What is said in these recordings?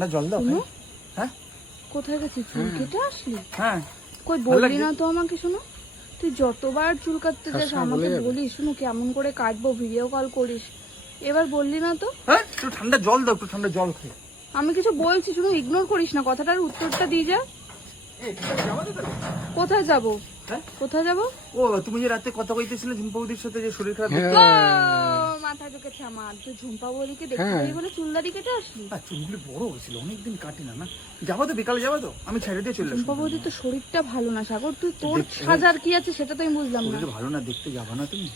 ঠান্ডা জল দাও। হ্যাঁ কোথায় গেছিস? চুল কেটে আসলি? হ্যাঁ কই বললি না তো আমাকে। শোনো, তুই যতবার চুল কাটতে যাস আমাকে বলিস, শুনো কেমন করে কাটবো, ভিডিও কল করিস, এবার বললি না তো। হ্যাঁ একটু ঠান্ডা জল দাও, একটু ঠান্ডা জল খেয়ে। আমি কিছু বলছি, শুনো ইগনোর করিস না, কথাটার উত্তরটা দিয়ে যা। কোথায় যাব? হ্যাঁ কোথায় যাব? ও তুমি যে রাতে কথা কইতেছিলে ঝুম্পা বৌদির সাথে যে শরীর খারাপ। ও মাথায় ঢুকেছে আমার। তুই ঝুম্পা বৌদিকে দেখতে বলে চুলদারি কেটে আসলি? চুলগুলি বড় হয়েছিল, অনেকদিন কাটে না। না যাবো তো, বিকালে যাবো তো, আমি ছেড়ে দিয়ে চলে আসবো। ঝুম্পা বৌদির তো শরীরটা ভালো না সাগর, তুই তোর সাজার কি আছে সেটা তো আমি বুঝলাম না। ভালো না দেখতে যাবো না তুমি?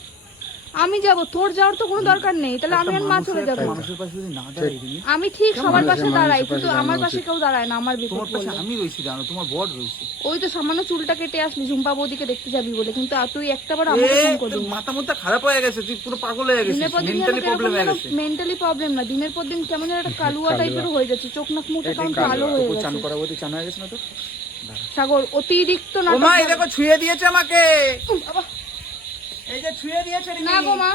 আমি যাব, তোর যাওয়ার তো কোনো দরকার নেই, তাহলে আমি আর মা চলে যাবো। মানুষের পাশে যদি না দাঁড়াই তুমি। আমি ঠিক সবার পাশে দাঁড়াই, কিন্তু আমার পাশে কেউ দাঁড়ায় না আমার তোমার বিপদ পাশে বলে। আমি রয়েছি, জানো তোমার বড় রয়েছে। ওই তো সামান্য চুলটা কেটে আসলি ঝুম্পা বৌদিকে দেখতে যাবি বলে, কিন্তু তুই একটাবার আমাকে ফোন করবি না। মাথা মুথা খারাপ হয়ে গেছে, তুই পুরো পাগল হয়ে গেছিস, দিনের পর দিন মেন্টালি প্রবলেম হয়ে গেছে। মেন্টালি প্রবলেম না, দিনের পর দিন কেমন যেন একটা কালুয়া টাইপের হয়ে যাচ্ছে, চোখ নাক মুখ কেমন কালো হয়ে গেছে। চান করা বলতে চান হয়ে গেছে না তো সাগর অতিরিক্ত না। ও মা এই দেখো ছুঁয়ে দিয়েছে আমাকে, এই যে ছুঁয়ে দিয়েছে। না গো মা,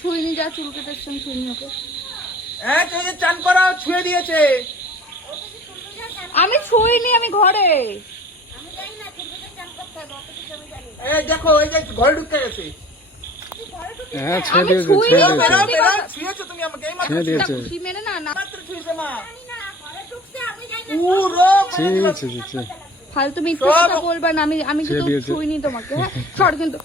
ছুঁইনি, যা চুল কেটেছেন ছুঁইনি ওকে। হ্যাঁ তুই যে চান করা ছুঁয়ে দিয়েছে। আমি ছুঁইনি, আমি ঘরে। এই দেখো এই যে ঘরে ঢুকে গেছে। হ্যাঁ ছেড়ে আমি দিয়েছে, ছুঁইনি, ছেড়ে দিয়েছে, ছুঁয়েছো তুমি আমাকে, এই মাত্র ছেড়ে দিয়েছে, খুশি মেনে না না মাত্র ছুঁয়েছে মা। পুরো ছেড়ে দিয়েছে, ফালতু মিথ্যা কথা বলবা না। আমি কিন্তু ছুঁইনি তোমাকে। হ্যাঁ সর কিন্তু।